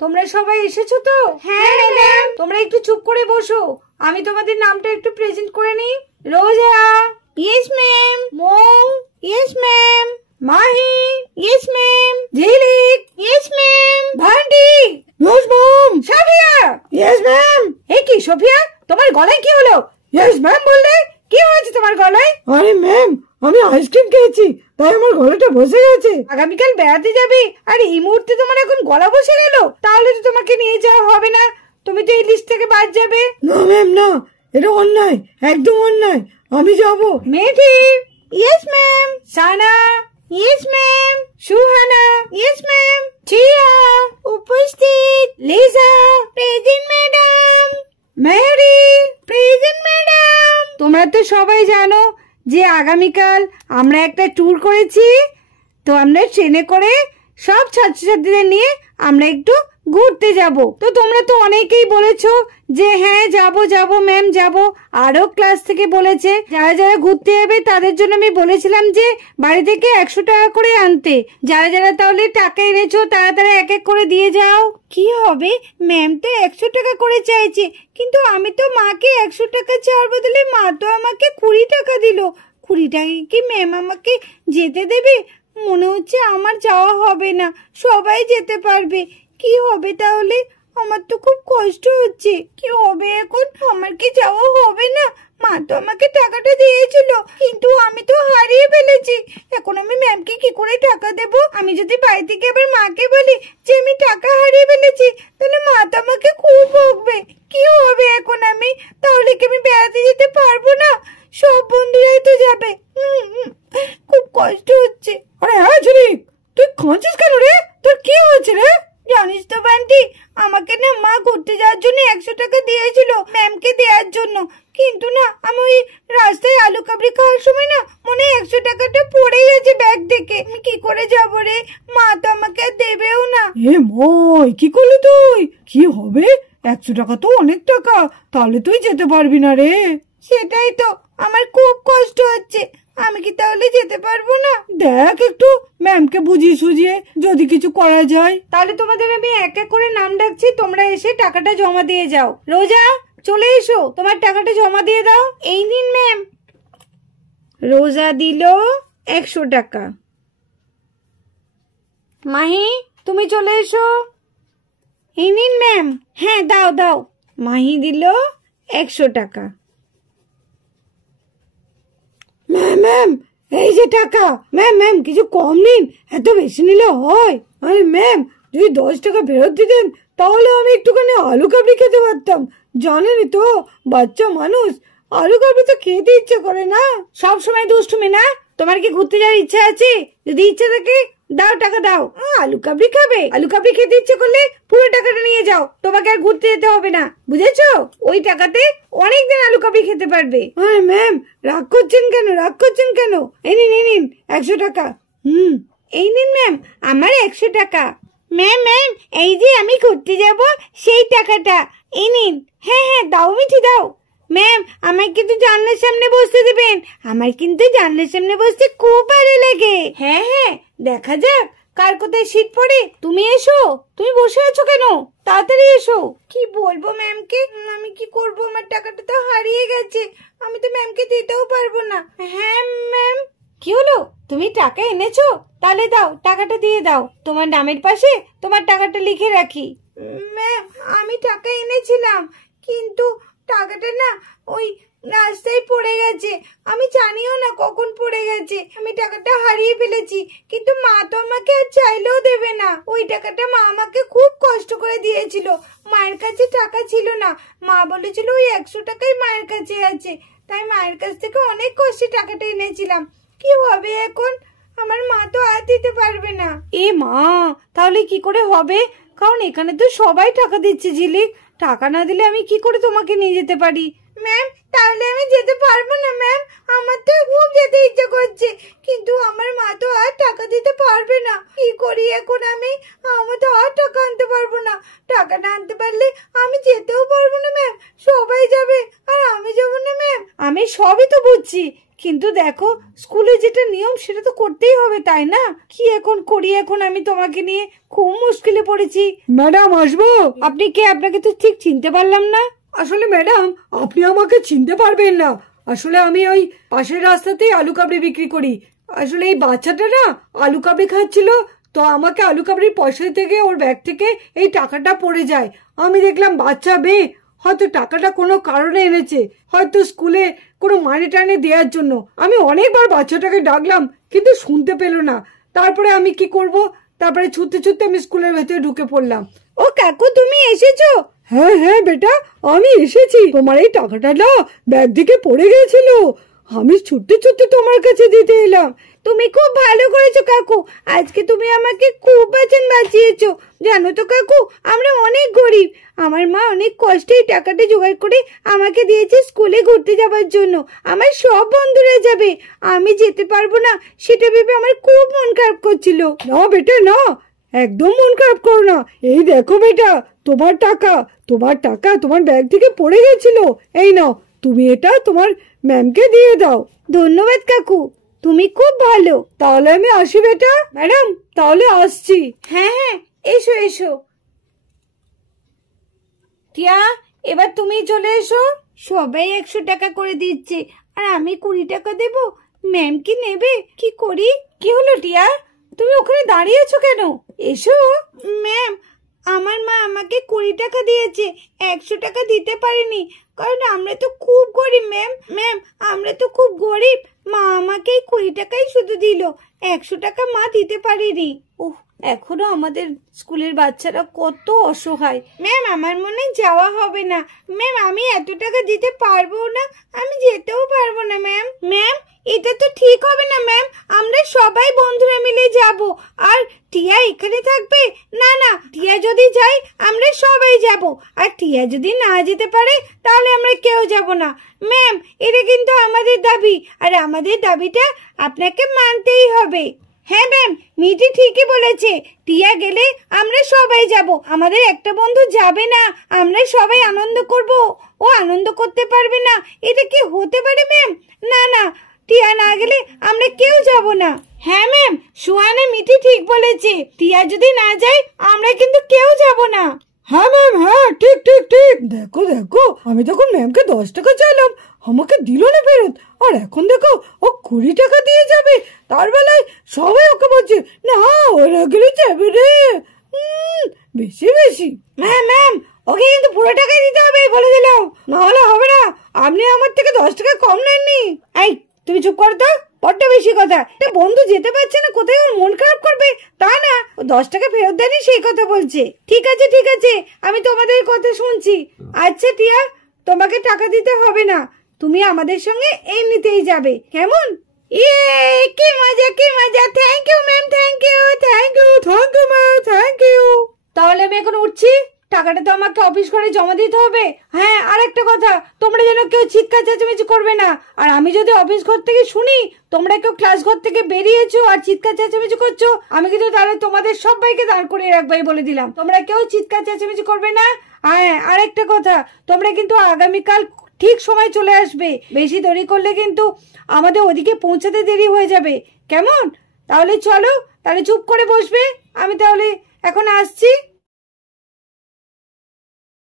তোমরা সবাই এসেছো তো? হ্যাঁ ম্যাডাম। তোমরা একটু চুপ করে বসো, আমি তোমাদের নামটা একটু প্রেজেন্ট করে নিই। Roza. Yes ma'am. Mou. Yes ma'am. Mahi. Yes ma'am. Jhilik. Yes ma'am. Bhanti. Yes ma'am. Safia. Yes ma'am. এই কি সোফিয়া, তোমার গলায় কি হলো? ইয়েস ম্যাম বললে, কি হয়েছে তোমার গলায়? আরে ম্যাম, আমি আইসক্রিম খেয়েছি, তাই আমার গলাটা বসে গেছে। আগামীকাল বেড়াতে যাবে আর এই মুহূর্তে তোমার এখন গলা বসে গেল? তাহলে তো তোমাকে নিয়ে যাওয়া হবে না, তুমি তো এই লিস্ট থেকে বাদ যাবে। না ম্যাম না, এটা অন্যায়, একদম অন্যায়। আমি যাবো। Methi. Yes ma'am. Sana. Yes ma'am. Suhana. Yes ma'am. Tia. উপস্থিত। Liza. Present madam. Mary. Present madam. তোমরা তো সবাই জানো যে আগামীকাল আমরা একটা ট্যুর করেছি, তো আমরা ট্রেনে করে সব ছাত্রছাত্রীদের নিয়ে আমরা একটু ঘুরতে যাব। তো তোমরা তো অনেকেই বলেছো যে হ্যাঁ যাব ম্যাম যাব, আরো ক্লাস থেকে বলেছে যারা যারা ঘুরতে যাবে তাদের জন্য আমি বলেছিলাম যে বাড়ি থেকে 100 টাকা করে আনতে। যারা যারা তাহলে টাকা এনেছো তারা তারা এক এক করে দিয়ে যাও। কি হবে, ম্যাম তো 100 টাকা করে চাইছে, কিন্তু আমি তো মাকে 100 টাকা চাওয়ার বদলে মা তো আমাকে 20 টাকা দিল। 20 টাকা কি ম্যাম আমাকে যেতে দেবে? মনে হচ্ছে আমার যাওয়া হবে না, সবাই যেতে পারবে। কি হবে তাহলে? আমার তো খুব কষ্ট হচ্ছে। কি হবে এখন? আমার কি যাওয়া হবে না? মা তো আমাকে টাকাটা দিয়েছিল, কিন্তু আমি তো হারিয়ে ফেলেছি। এখন আমি ম্যামকে কি করে টাকা দেব? আমি যদি বাড়ি থেকে আবার মাকে বলি যে আমি টাকা হারিয়ে ফেলেছি, তাহলে মা তো আমাকে খুব বকবে। কি হবে এখন? আমি তাহলে কি আমি বেড়াতে যেতে পারবো না? সব বন্ধুরাই তো যাবে। খুব কষ্ট হচ্ছে। আরে হ্যাঁ ঝিলিক, তুই কাঁদছিস কেন রে? তোর কি হয়েছে রে? জানিস তো বান্টি, আমাকে না মা ঘুরতে যাওয়ার জন্য 100 টাকা দিয়েছিল ম্যামকে দেওয়ার জন্য, কিন্তু না আমি ওই রাস্তায় আলু কাবলি খাওয়ার সময় না মনে হয় 100 টাকাটা পড়ে গেছে ব্যাগ থেকে। আমি কি করে যাবো রে? মা তো আমাকে আর দেবেও না। এ মই, কি করলি তুই? কি হবে, 100 টাকা তো অনেক টাকা, তাহলে তুই যেতে পারবি না রে। সেটাই তো, আমার খুব কষ্ট হচ্ছে। আমি কি তাহলে যেতে পারবো না? দেখ একটু ম্যামকে বুঝিয়ে সুঝিয়ে যদি কিছু করা যায়। তাহলে তোমাদের আমি এক এক করে নাম ডাকছি, তোমরা এসে টাকাটা জমা দিয়ে যাও। রোজা, চলে এসো, তোমার টাকাটা জমা দিয়ে দাও। এই নিন ম্যাম। রোজা দিল 100 টাকা। মাহি, তুমি চলে এসো। এই নিন ম্যাম। হ্যাঁ দাও দাও। মাহি দিল 100 টাকা। ম্যাম, এই যে টাকা। ম্যাম কিছু কম নিন, এত বেশি নিলে হয়? আরে ম্যাম, যদি 10 টাকা ফেরত দিতেন তাহলে আমি একটুখানি আলু কাবলি খেতে পারতাম। জানেনই তো, বাচ্চা মানুষ, আলু কাবলি তো খেতে ইচ্ছে করে না। সব সময় দুষ্টুমি না? তোমার কি ঘুরতে যাওয়ার ইচ্ছা আছে? যদি ইচ্ছা থাকে দাও, টাকা দাও। আলু কাবলি খাবে? আলু কাবলি খেতে ইচ্ছে করলে পুরো টাকাটা নিয়ে যাও, তোমাকে আর ঘুরতে যেতে হবে না, বুঝেছো? ওই টাকাতে অনেকদিন আলু কাবলি খেতে পারবে। আরে ম্যাম, রাগ করছেন কেন? এই নিন 100 টাকা। এই নিন ম্যাম, আমার 100 টাকা। ম্যাম, এই যে আমি ঘুরতে যাব সেই টাকাটা, এই নিন। হ্যাঁ দাও মিঠি দাও। ম্যাম, আমায় কিন্তু জানলার সামনে বসতে দেবেন, আমার কিন্তু জানলার সামনে বসতে খুব ভালো লাগে। হ্যাঁ, দেখা যাক কার কোথায় সিট পড়ে। তুমি এসো, তুমি বসে আছো কেন? তাড়াতাড়ি এসো। কি বলবো ম্যামকে? আমি কি করবো? আমার টাকাটা তো হারিয়ে গেছে, আমি তো ম্যামকে দিতেও পারবো না। হ্যাঁ ম্যাম। কি হলো, তুমি টাকা এনেছো? তাহলে দাও, টাকাটা দিয়ে দাও। তোমার নামের পাশে তোমার টাকাটা লিখে রাখি। ম্যাম, আমি টাকা এনেছিলাম, কিন্তু টাকাটা না ওই রাস্তায় পড়ে গেছে। আমি জানিও না কখন পড়ে গেছে। আমি টাকাটা হারিয়ে ফেলেছি, কিন্তু মা তো আমাকে আর চাইলেও দেবে না। ওই টাকাটা মা আমাকে খুব কষ্ট করে দিয়েছিল। মায়ের কাছে টাকা ছিল না, মা বলেছিল ওই 100 টাকাই মায়ের কাছে আছে, তাই মায়ের কাছ থেকে অনেক কষ্টে টাকাটা এনেছিলাম। কি হবে এখন? আমার মা তো আর দিতে পারবে না। এ মা, তাহলে কি করে হবে? কারণ এখানে তো সবাই টাকা দিচ্ছে ঝিলিক, টাকা না দিলে আমি কি করে তোমাকে নিয়ে যেতে পারি? ম্যাম, তাহলে আমি যেতে পারবো না ম্যাম। আমার তো খুব যেতে ইচ্ছে করছে, কিন্তু আমার মা তো আর টাকা দিতে পারবে না। কি করি এখন আমি? আমার তো আর টাকা আনতে পারবো না। টাকা না আনতে পারলে আমি যেতেও পারবো না ম্যাম। সবাই যাবে আর আমি যাবো না ম্যাম। আমি সবই তো বুঝছি, কিন্তু দেখো স্কুলে যেটা নিয়ম সেটা তো করতেই হবে, তাই না? কি এখন করি? এখন আমি তোমাকে নিয়ে খুব মুশকিলে পড়েছি। ম্যাডাম আসবো? আপনি কে? আপনাকে তো ঠিক চিনতে পারলাম না। আসলে ম্যাডাম আপনি আমাকে চিনতে পারবেন না। আসলে আমি ওই পাশের রাস্তাতেই আলু কাবড়ি বিক্রি করি। আসলে এই বাচ্চাটা না আলু কাবড়ি খাচ্ছিল, তো আমাকে আলু কাবড়ির পয়সা থেকে ওর ব্যাগ থেকে এই টাকাটা পড়ে যায়। আমি দেখলাম বাচ্চা মেয়ে, হয়তো টাকাটা কোনো কারণে এনেছে, হয়তো স্কুলে কোনো মাইনে টাইনে দেওয়ার জন্য। আমি অনেকবার বাচ্চাটাকে ডাকলাম কিন্তু শুনতে পেল না। তারপরে আমি কি করব? তারপরে ছুটতে ছুটতে আমি স্কুলের ভেতরে ঢুকে পড়লাম। ও কাকু, তুমি এসেছো? হ্যাঁ হ্যাঁ বেটা, আমি এসেছি। তোমার এই টাকাটা না ব্যাগ থেকে পড়ে গেছিল, আমি ছুটতে ছুটতে তোমার কাছে দিতে এলাম। তুমি খুব ভালো করেছো কাকু, আজকে তুমি আমাকে খুব বাঁচিয়েছো। জানো তো কাকু, আমরা অনেক গরিব। আমার মা অনেক কষ্টে এই টাকাটা জোগাড় করে আমাকে দিয়েছে স্কুলে ঘুরতে যাওয়ার জন্য। আমার সব বন্ধুরা যাবে, আমি যেতে পারবো না সেটা ভেবে আমার খুব মন খারাপ করছিল। না বেটা না, একদম মন খারাপ করো না। এই দেখো বেটা, তোমার টাকা তোমার ব্যাগ থেকে পড়ে গেছিল। এই নাও, তুমি এটা তোমার ম্যামকে দিয়ে দাও। ধন্যবাদ কাকু, তুমি খুব ভালো। তাহলে আমি আসি বেটা। ম্যাডাম তাহলে আসছি। হ্যাঁ হ্যাঁ, এসো এসো। টিয়া, এবার তুমি চলে এসো। সবাই 100 টাকা করে দিচ্ছে আর আমি 20 টাকা দেব। ম্যাম কি নেবে? কি করি? কি হলো টিয়া, তুমি ওখানে দাঁড়িয়েছো কেন? এসো। ম্যাম, আমার মা আমাকে 20 টাকা দিয়েছে, 100 টাকা দিতে পারেনি কারণ আমরা তো খুব গরিব। ম্যাম আমরা তো খুব গরিব। মা আমাকে 20 টাকাই শুধু দিল, 100 টাকা মা দিতে পারেনি। ওহ, এখনো আমাদের স্কুলের বাচ্চারা কত অসহায়। ম্যাম আমার মনে যাওয়া হবে না। ম্যাম আমি এত টাকা দিতে পারবো না, আমি যেতেও পারবো না। ম্যাম এটা তো ঠিক হবে না ম্যাম, আমরা সবাই বন্ধুরা মিলে যাব। আর টিয়া এখানে থাকবে? না না, টিয়া যদি যায় আমরা সবাই যাব, আর টিয়া যদি না যেতে পারে তাহলে আমরা কেউ যাব না। ম্যাম এটা কিন্তু আমাদের দাবি, আর আমাদের দাবিটা আপনাকে মানতেই হবে। হ্যাঁ ম্যাম, মিটি ঠিকই বলেছে, টিয়া গেলে আমরা সবাই যাব। আমাদের একটা বন্ধু যাবে না, আমরা সবাই আনন্দ করব, ও আনন্দ করতে পারবে না। এটা কি হতে পারে ম্যাম? না না, টিয়া না গেলে আমরা কেউ যাব না। হ্যাঁ ম্যাম, সুহানা মিটি ঠিক বলেছে, টিয়া যদি না যায় আমরা কিন্তু কেউ যাব না। হ্যাঁ ম্যাম, হ্যাঁ ঠিক ঠিক ঠিক। দেখো দেখো, আমি তখন ম্যামকে 10 টাকা চাইলাম, আমাকে দিল না ফেরত। আর এখন দেখো ও 20 টাকা দিয়ে যাবে। তার বেলায় সবাই ওকে বলছে না ওরা গেলে যাবে রে। বেশি বেশি। ম্যাম ওকে কিন্তু পুরো টাকাই দিতে হবে বলে দিলাম, না হলে হবে না। আপনি আমার থেকে 10 টাকা কম নেননি। এই তুমি চুপ করো তো, বড্ড বেশি কথা। একটা বন্ধু যেতে পারছে না, কোথায় ওর মন খারাপ করবে তা না, ও 10 টাকা ফেরত দেয়নি সেই কথা বলছে। ঠিক আছে, আমি তোমাদের কথা শুনছি। আচ্ছা টিয়া, তোমাকে টাকা দিতে হবে না, তুমি আমাদের সঙ্গে এমনিতেই যাবে, কেমন? কি মজা। Thank you ma'am, thank you ma'am, thank you. তাহলে আমি এখন উঠছি, টাকাটা তো আমাকে অফিস করে জমা দিতে হবে। হ্যাঁ, আর একটা কথা, তোমরা যেন কেউ চিৎকার চেঁচামেচি করবে না। আর আমি যদি অফিস ঘর থেকে শুনি তোমরা কেউ ক্লাস ঘর থেকে বেরিয়েছো আর চিৎকার চেঁচামেচি করছো, আমি কিন্তু তাহলে তোমাদের সবাইকে দাঁড় করিয়ে রাখবাই বলে দিলাম। তোমরা কেউ চিৎকার চেঁচামেচি করবে না। হ্যাঁ, আর একটা কথা, তোমরা কিন্তু আগামীকাল ঠিক সময় চলে আসবে। বেশি দেরি করলে কিন্তু আমাদের ওদিকে পৌঁছাতে দেরি হয়ে যাবে, কেমন? তাহলে চলো, তাহলে চুপ করে বসবে, আমি তাহলে এখন আসছি।